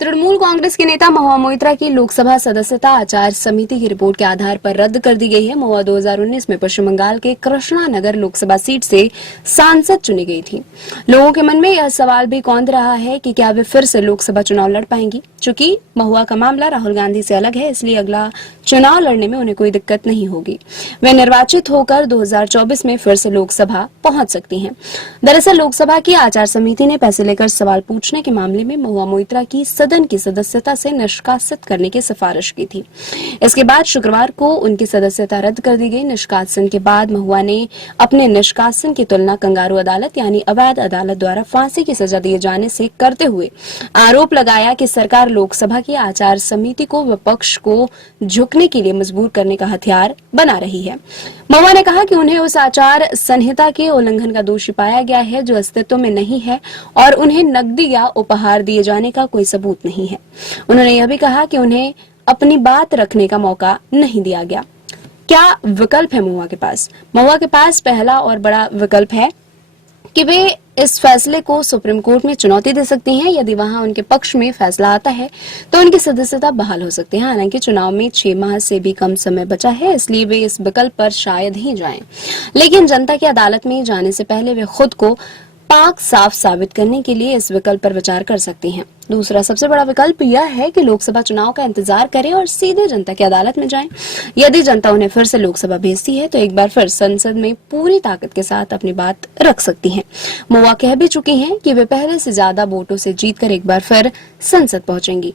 तृणमूल कांग्रेस के नेता महुआ मोइत्रा की लोकसभा सदस्यता आचार समिति की रिपोर्ट के आधार पर रद्द कर दी गई है। महुआ 2019 में पश्चिम बंगाल के कृष्णानगर लोकसभा सीट से सांसद चुनी गई थी। लोगों के मन में यह सवाल भी कौंध रहा है कि क्या वे फिर से लोकसभा चुनाव लड़ पाएंगी। चूंकि महुआ का मामला राहुल गांधी से अलग है, इसलिए अगला चुनाव लड़ने में उन्हें कोई दिक्कत नहीं होगी। वे निर्वाचित होकर 2024 में फिर से लोकसभा पहुंच सकती हैं। दरअसल लोकसभा की आचार समिति ने पैसे लेकर सवाल पूछने के मामले में महुआ मोइत्रा की सदन की सदस्यता से निष्कासित करने की सिफारिश की थी। इसके बाद शुक्रवार को उनकी सदस्यता रद्द कर दी गई। निष्कासन के बाद महुआ ने अपने निष्कासन की तुलना कंगारू अदालत यानी अवैध अदालत द्वारा फांसी की सजा दिए जाने से करते हुए आरोप लगाया कि सरकार लोकसभा की आचार समिति को विपक्ष को झुकने के लिए मजबूर करने का हथियार बना रही है। महुआ ने कहा कि उन्हें उस आचार संहिता के उल्लंघन का दोषी पाया गया है जो अस्तित्व में नहीं है और उन्हें नकदी या उपहार दिए जाने का कोई सबूत नहीं है। उन्होंने यह भी कहा कि उन्हें अपनी बात रखने का मौका नहीं दिया गया। क्या विकल्प है महुआ के पास? महुआ के पास पहला और बड़ा विकल्प है कि वे इस फैसले को सुप्रीम कोर्ट में चुनौती दे सकती हैं। यदि वहां उनके पक्ष में फैसला आता है तो उनकी सदस्यता बहाल हो सकती है। हालांकि चुनाव में 6 माह से भी कम समय बचा है, इसलिए वे इस विकल्प पर शायद ही जाएं। लेकिन जनता की अदालत में जाने से पहले वे खुद को पाक साफ साबित करने के लिए इस विकल्प पर विचार कर सकती हैं। दूसरा सबसे बड़ा विकल्प यह है कि लोकसभा चुनाव का इंतजार करें और सीधे जनता की अदालत में जाएं। यदि जनता उन्हें फिर से लोकसभा भेजती है तो एक बार फिर संसद में पूरी ताकत के साथ अपनी बात रख सकती हैं। महुआ कह भी चुकी हैं कि वे पहले से ज्यादा वोटों से जीतकर एक बार फिर संसद पहुंचेंगी।